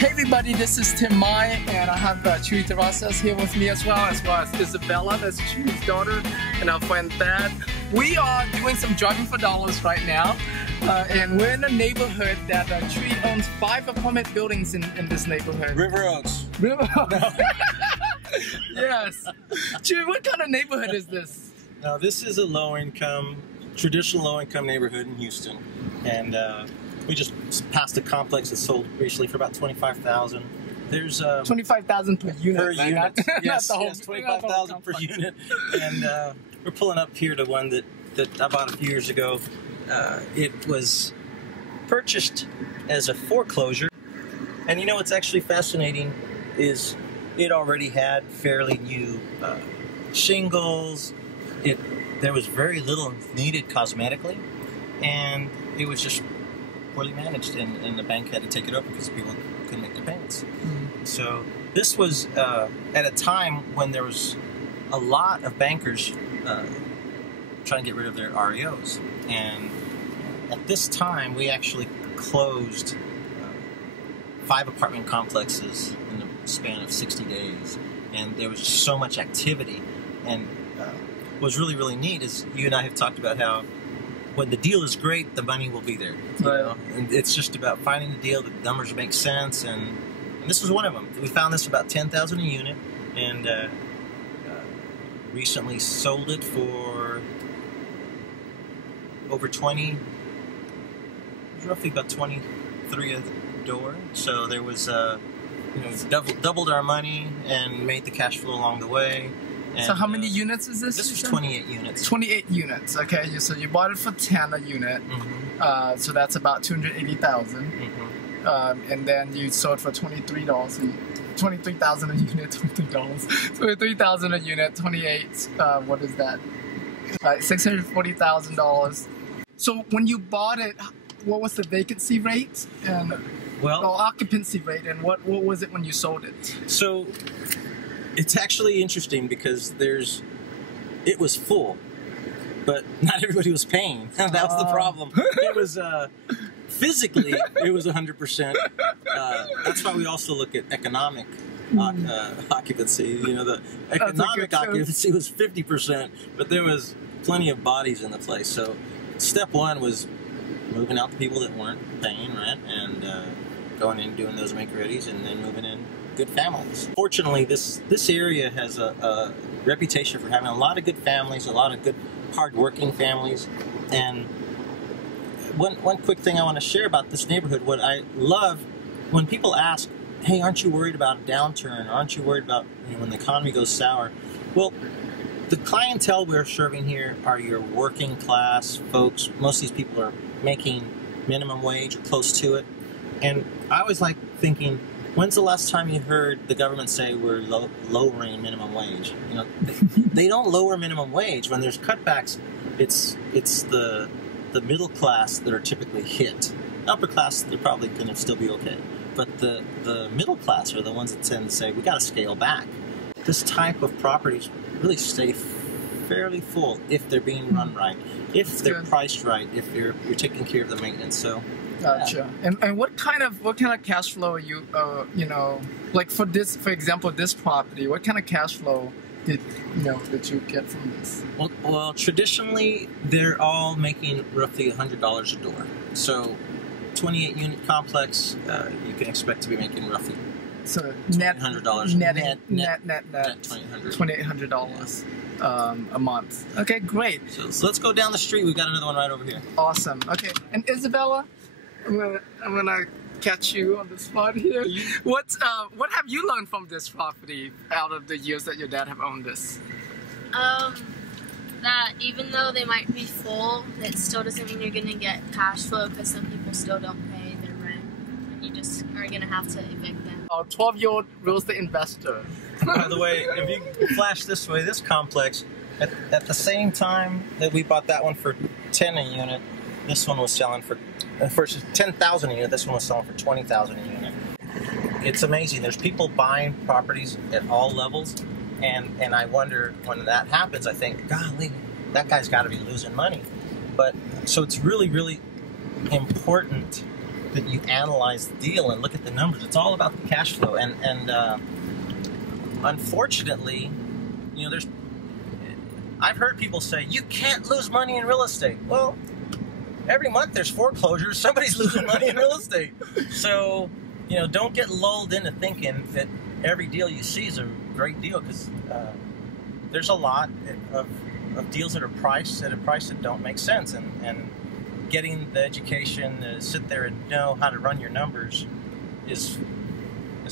Hey everybody, this is Tim Mai, and I have Chuy Terrazas here with me as well as Isabella, that's Chuy's daughter, and our friend Thad. We are doing some driving for dollars right now, and we're in a neighborhood that Chuy owns 5 apartment buildings in this neighborhood. River Oaks. River Oaks. No. Yes. Chuy, what kind of neighborhood is this? Now this is a traditional low-income neighborhood in Houston, and we just passed a complex that sold recently for about $25,000. There's $25,000 per unit. Per unit. Yes, not the whole, yes, $25,000 per unit. And we're pulling up here to one that I bought a few years ago. It was purchased as a foreclosure, and you know what's actually fascinating is it already had fairly new shingles. There was very little needed cosmetically, and it was just poorly managed, and the bank had to take it over because people couldn't make the payments. Mm-hmm. So this was at a time when there was a lot of bankers trying to get rid of their REOs, and at this time we actually closed 5 apartment complexes in the span of 60 days, and there was just so much activity. And what was really, really neat is you and I have talked about how when the deal is great, the money will be there. You know? And it's just about finding the deal, the numbers make sense, and this was one of them. We found this about $10,000 a unit, and recently sold it for over 20, roughly about 23 a door. So there was, doubled our money and made the cash flow along the way. And, so how many units is this? This was 28 units. 28 units, okay. So you bought it for 10 a unit, mm-hmm. So that's about $280,000. Mm-hmm. And then you sold for $23, $23,000 a unit, $23. $23,000 a unit, 28, what is that? $640,000. So when you bought it, what was the vacancy rate and occupancy rate, and what was it when you sold it? So it's actually interesting because it was full, but not everybody was paying. That was the problem. It was physically it was 100%. That's why we also look at economic occupancy. You know, the economic occupancy was 50%, but there was plenty of bodies in the place. So step one was moving out the people that weren't paying rent and going in and doing those make-readies, and then moving in good families. Fortunately, this area has a reputation for having a lot of good families, a lot of good hard-working families. And one quick thing I want to share about this neighborhood, what I love when people ask, hey, aren't you worried about a downturn, or aren't you worried about when the economy goes sour? Well, the clientele we're serving here are your working class folks. Most of these people are making minimum wage or close to it. And I always like thinking, when's the last time you heard the government say we're lowering minimum wage? You know, they don't lower minimum wage. When there's cutbacks, it's the middle class that are typically hit. Upper class, they're probably going to still be okay. But the middle class are the ones that tend to say, we got to scale back. This type of properties really stay fairly full if they're being run right, if they're priced right, if you're taking care of the maintenance. So. Gotcha. Yeah. And what kind of cash flow are you like for example this property? What kind of cash flow did you get from this? Well, traditionally they're all making roughly $100 a door. So 28 unit complex, you can expect to be making roughly $2,800 net $2,800 a month. Okay, great. So let's go down the street. We've got another one right over here. Awesome. Okay, and Isabella, I'm gonna catch you on the spot here. What have you learned from this property out of the years that your dad have owned this? That even though they might be full, it still doesn't mean you're gonna get cash flow, because some people still don't pay their rent, and you just are gonna have to evict them. A 12-year-old real estate investor. By the way, if you flash this way, this complex, at the same time that we bought that one for 10 a unit, this one was selling for $10,000 a unit. This one was selling for $20,000 a unit. It's amazing. There's people buying properties at all levels, and I wonder when that happens. I think, golly, that guy's got to be losing money. But so it's really, really important that you analyze the deal and look at the numbers. It's all about the cash flow, and unfortunately, you know, I've heard people say you can't lose money in real estate. Well, every month there's foreclosures. Somebody's losing money in real estate. So, you know, don't get lulled into thinking that every deal you see is a great deal, because there's a lot of deals that are priced at a price that don't make sense, and getting the education to sit there and know how to run your numbers is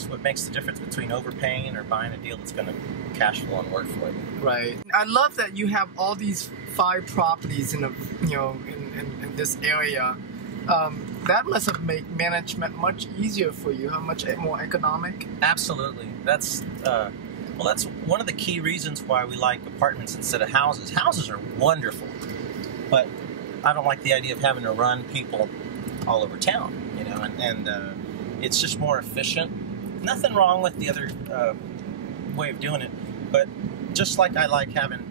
what makes the difference between overpaying or buying a deal that's going to cash flow and work for you. Right. I love that you have all these 5 properties in in this area. That must have made management much easier for you. How much more economic? Absolutely. That's one of the key reasons why we like apartments instead of houses. Houses are wonderful, but I don't like the idea of having to run people all over town. You know, and it's just more efficient. Nothing wrong with the other way of doing it, but just like I like having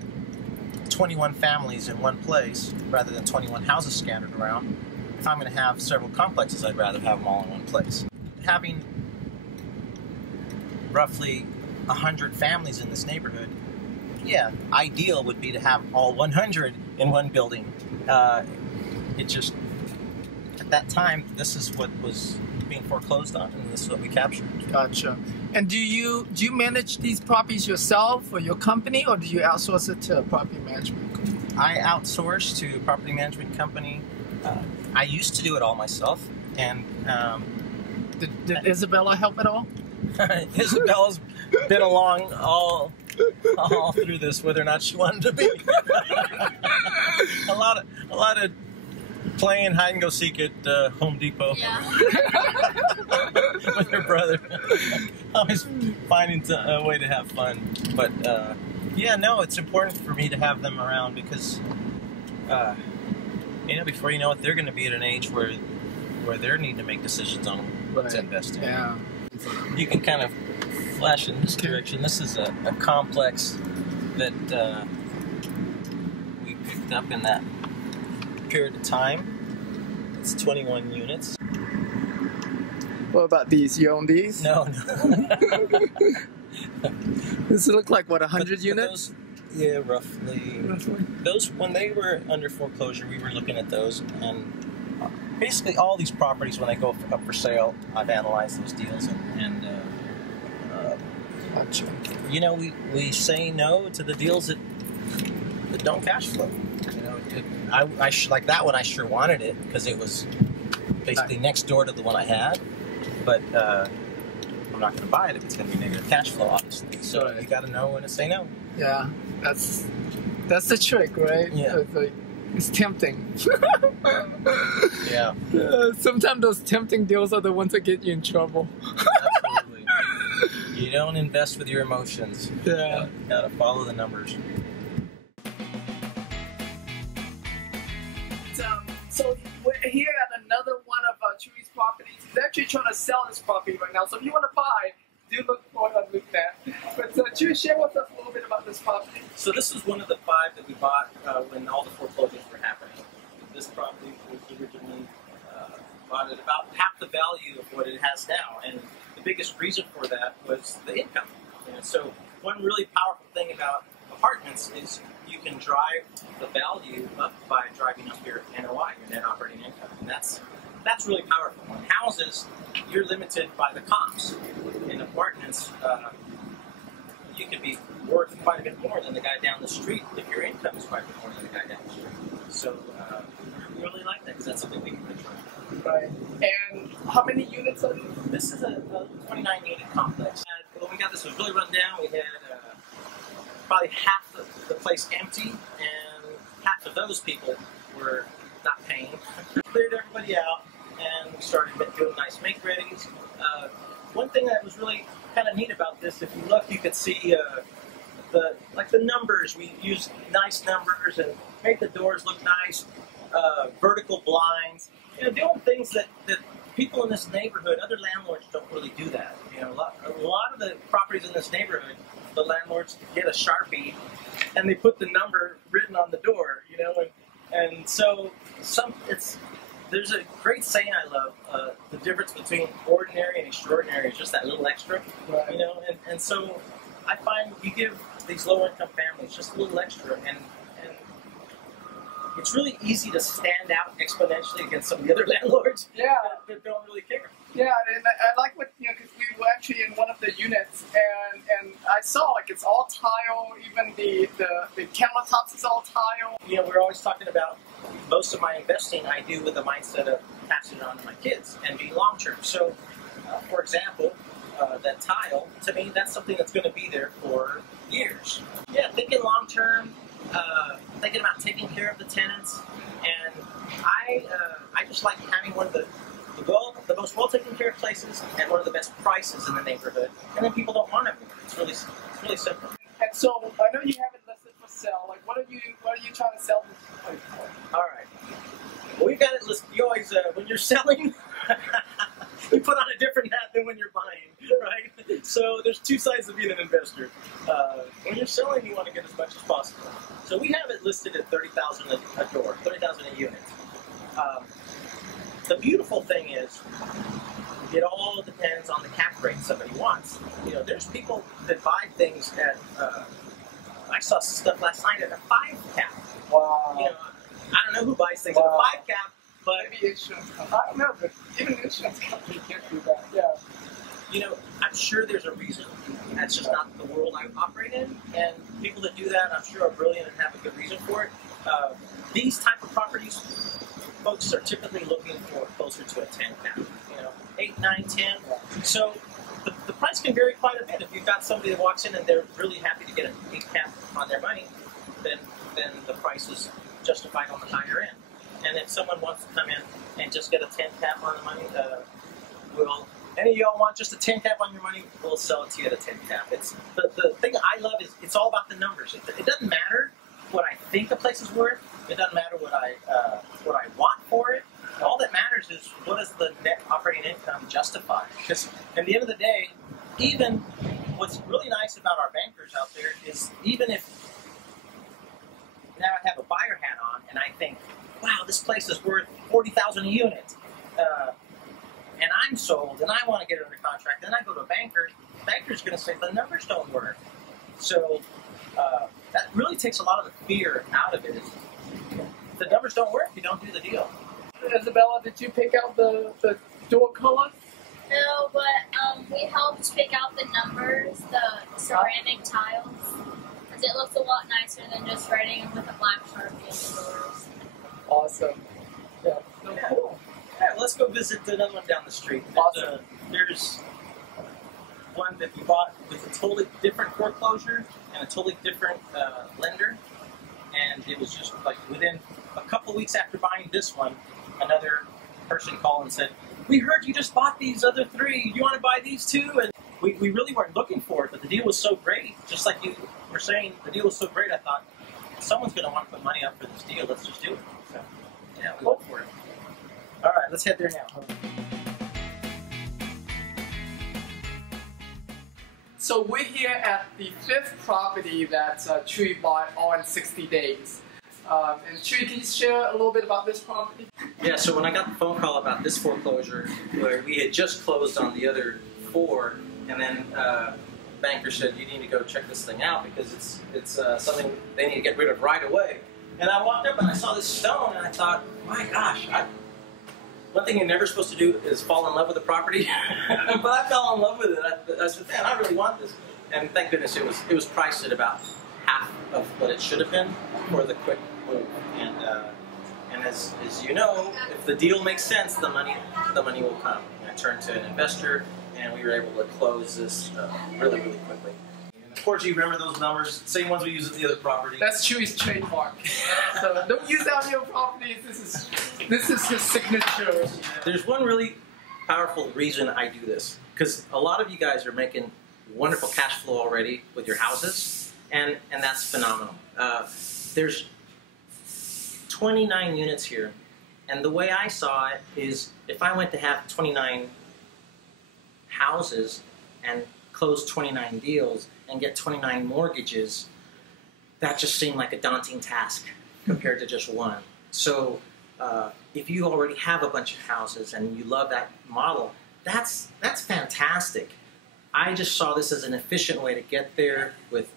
21 families in one place rather than 21 houses scattered around, if I'm going to have several complexes, I'd rather have them all in one place. Having roughly 100 families in this neighborhood, yeah, ideal would be to have all 100 in one building. It just, at that time, this is what was being foreclosed on, and this is what we captured. Gotcha. And do you manage these properties yourself or your company, or do you outsource it to a property management company? I outsource to a property management company. I used to do it all myself, and did Isabella help at all? Isabella's been along all through this, whether or not she wanted to be. a lot of playing hide and go seek at Home Depot. Yeah. With her brother. Always finding a way to have fun. But yeah, no, it's important for me to have them around, because you know, before you know it, they're going to be at an age where they're needing to make decisions on what to invest in. Yeah. You can kind of flash in this direction. This is a complex that we picked up in that period of time. It's 21 units. What about these? You own these? No. This look like what, 100 units? Those, yeah, roughly. Those, when they were under foreclosure, we were looking at those, and basically all these properties, when they go up for sale, I've analyzed those deals, and Gotcha. you know, we say no to the deals that don't cash flow. You know, like that one, I sure wanted it because it was basically next door to the one I had, but I'm not going to buy it if it's going to be negative cash flow, obviously. So Right. you got to know when to say no. Yeah, that's the trick, right? Yeah. It's tempting. Yeah. Sometimes those tempting deals are the ones that get you in trouble. Absolutely. You don't invest with your emotions. Yeah. You gotta follow the numbers. So we're here at another one of Chuy's properties. He's actually trying to sell this property right now. So if you want to buy, do look for it on LoopNet. But Chuy, share with us a little bit about this property. So this is one of the 5 that we bought when all the foreclosures were happening. This property was originally bought at about half the value of what it has now, and the biggest reason for that was the income. And so one really powerful thing about apartments is you can drive the value up by driving up your NOI, your net operating income, and that's really powerful. In houses, you're limited by the comps. In apartments, you could be worth quite a bit more than the guy down the street if your income is quite a bit more than the guy down the street. So we really like that because that's something we can control. Right. And how many units are these? This is a 29-unit complex. When we got this, it was really run down. We had probably half the place empty, and half of those people were not paying. We cleared everybody out, and we started doing nice make-readies. One thing that was really kind of neat about this, if you look, you could see the numbers. We used nice numbers and made the doors look nice, vertical blinds. You know, doing things that people in this neighborhood, other landlords don't really do that. You know, a lot of the properties in this neighborhood, the landlords get a Sharpie and they put the number written on the door. You know, and so there's a great saying I love. The difference between ordinary and extraordinary is just that little extra, Right. you know. And so I find you give these low-income families just a little extra, and it's really easy to stand out exponentially against some of the other landlords Yeah. that don't really care. Yeah, and I like what, you know, because we were actually in one of the units, and I saw, like, it's all tile, even the countertops is all tile. You know, we're always talking about most of my investing I do with the mindset of passing it on to my kids and being long-term. So, for example, that tile, to me, that's something that's going to be there for years. Yeah, thinking long-term, thinking about taking care of the tenants, and I just like having one of the most well taken care of places at one of the best prices in the neighborhood, and then people don't want it. It's really simple. And so I know you have it listed for sale. Like, what are you trying to sell this place for? All right, well, we've got it listed. You always when you're selling, we put on a different hat than when you're buying, right? So there's two sides of being an investor. When you're selling, you want to get as much as possible. So we have it listed at $30,000 a door, $30,000 a unit. The beautiful thing is, it all depends on the cap rate somebody wants. You know, there's people that buy things at, I saw stuff last night at a 5 cap. Wow. You know, I don't know who buys things at a 5 cap, but, maybe insurance company. I don't know, but even insurance company can't do that. Yeah. you know, I'm sure there's a reason. That's just not the world I operate in, and people that do that, I'm sure, are brilliant and have a good reason for it. These type of properties, folks are typically looking for closer to a 10 cap, you know, 8, 9, 10. So the price can vary quite a bit. If you've got somebody that walks in and they're really happy to get an 8 cap on their money, then the price is justified on the higher end. And if someone wants to come in and just get a 10 cap on the money, any of y'all want just a 10 cap on your money, we'll sell it to you at a 10 cap. It's the thing I love is it's all about the numbers. It doesn't matter what I think the place is worth. It doesn't matter what I want for it. All that matters is what does the net operating income justify? Because at the end of the day, even what's really nice about our bankers out there is even if now I have a buyer hat on and I think, wow, this place is worth $40,000 a unit, and I'm sold and I want to get it under contract, then I go to a banker. The banker's going to say the numbers don't work. So that really takes a lot of the fear out of it. If the numbers don't work, you don't do the deal. Isabella, did you pick out the door colors? No, but we helped pick out the numbers, the ceramic tiles, because it looks a lot nicer than just writing them with a black Sharpie on the doors. Awesome. Yeah. So Yeah. cool. Yeah, let's go visit another one down the street. Awesome. There's one that we bought with a totally different foreclosure and a totally different lender, and it was just like within a couple weeks after buying this one, another person called and said, "We heard you just bought these other 3. You want to buy these too?" And we really weren't looking for it, but the deal was so great. Just like you were saying, the deal was so great. I thought someone's going to want to put money up for this deal. Let's just do it. So yeah, we went for it. All right, let's head there now. So we're here at the 5th property that Chuy bought all in 60 days. And Chuy, can you share a little bit about this property? Yeah, so when I got the phone call about this foreclosure, where we had just closed on the other 4, and then banker said, "You need to go check this thing out because it's something they need to get rid of right away." And I walked up and I saw this stone, and I thought, my gosh, one thing you're never supposed to do is fall in love with a property. But I fell in love with it. I said, "Man, I really want this." And thank goodness it was priced at about half of what it should have been for the quick move. And as you know, if the deal makes sense, the money will come. And I turned to an investor, and we were able to close this really, really quickly. And of course, you remember those numbers, same ones we use at the other property. That's Chuy's trademark. So don't use that on your properties. This is his signature. There's one really powerful reason I do this, because a lot of you guys are making wonderful cash flow already with your houses, and that's phenomenal. There's 29 units here, and the way I saw it is if I went to have 29 houses and close 29 deals and get 29 mortgages, that just seemed like a daunting task compared to just one. So if you already have a bunch of houses and you love that model, that's fantastic. I just saw this as an efficient way to get there. With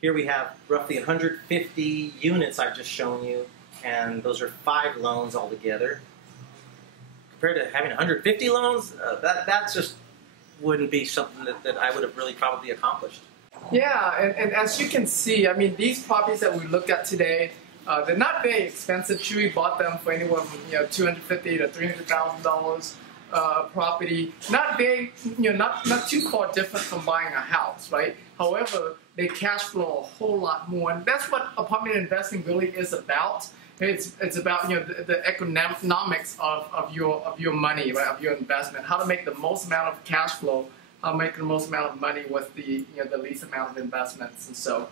here we have roughly 150 units I've just shown you, and those are 5 loans altogether. Compared to having 150 loans, that just wouldn't be something that I would have really probably accomplished. Yeah, and as you can see, I mean, these properties that we looked at today, they're not very expensive. Chuy bought them for anywhere from $250,000 to $300,000 property. Not very, not too far different from buying a house, right? However, they cash flow a whole lot more, and that's what apartment investing really is about. It's about the economics of your money, right? Of your investment. How to make the most amount of cash flow. How to make the most amount of money with the the least amount of investments, and so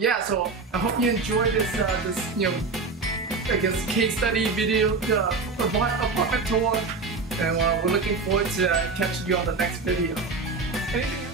yeah. So I hope you enjoyed this I guess case study video, apartment tour, and we're looking forward to catching you on the next video. Anything